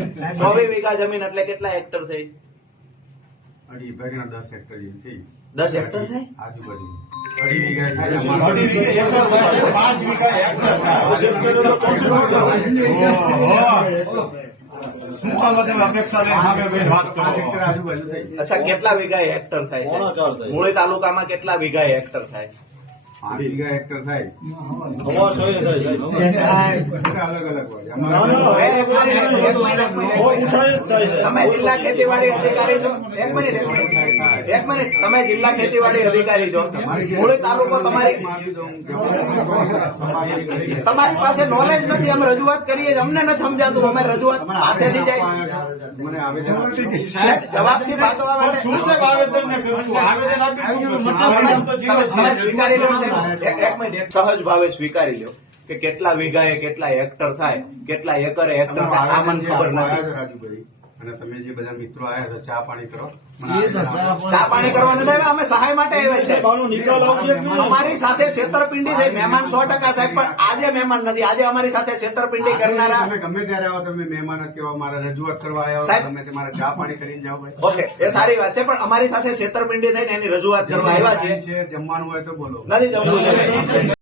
24 વીઘા જમીન એટલે કેટલા હેક્ટર થઈ? 10 હેક્ટર જેવી થઈ. 10 હેક્ટર થાય? આજુબાજુ 2.5 વીઘા થાય. 5 વીઘા હેક્ટર થાય. શું તમે અપેક્ષા લઈને સામે બેન વાત કરો? 5 હેક્ટર આજુબાજુ થઈ. અચ્છા, કેટલા વીઘા હેક્ટર થાય છે? મૂળી તાલુકામાં કેટલા વીઘા હેક્ટર થાય? 5 વીઘા હેક્ટર થાય. અલગ અલગ હોય. તમે જિલ્લા ખેતીવાડી અધિકારી છો? એક મિનિટ. તમે જિલ્લા ખેતીવાડી અધિકારી છો, મૂળી તાલુકો તમારી પાસે નોલેજ નથી. અમે રજૂઆત કરીએ છીએ, અમને નથી સમજાતું. અમે રજૂઆત પાસેથી જાય મને આવેદન જવાબથી ભાગવા માટે શું છે આવેદન ને આવેદન તમે સ્વીકારી લો છો. એક મિનિટ, સહજ ભાવે સ્વીકારી લો કે કેટલા વીઘાએ કેટલા હેક્ટર થાય, કેટલા એકરે હેક્ટર થાય, આ મને ખબર નથી. રાજુભાઈ અને તમે જે બધા મિત્રો આવ્યા છે ચા પાણી કરો. ચા પાણી કરવા નથી આવ્યા, અમે સહાય માટે આવ્યા છે. અમારી સાથે છેતરપિંડી છે. મહેમાન 100% સાહેબ, પણ આજે મહેમાન નથી. આજે અમારી સાથે છેતરપિંડી કરનારા તમે ગમે ત્યારે આવો, તમે મહેમાન જ કેવા, મારા રજૂઆત કરવા આવ્યા સાહેબ. તમે તમારા ચા પાણી કરીને જાઓ ભાઈ. ઓકે, એ સારી વાત છે, પણ અમારી સાથે છેતરપિંડી થઈને એની રજૂઆત કરવા આવ્યા છે. જમવાનું હોય તો બોલો. નથી જમવું.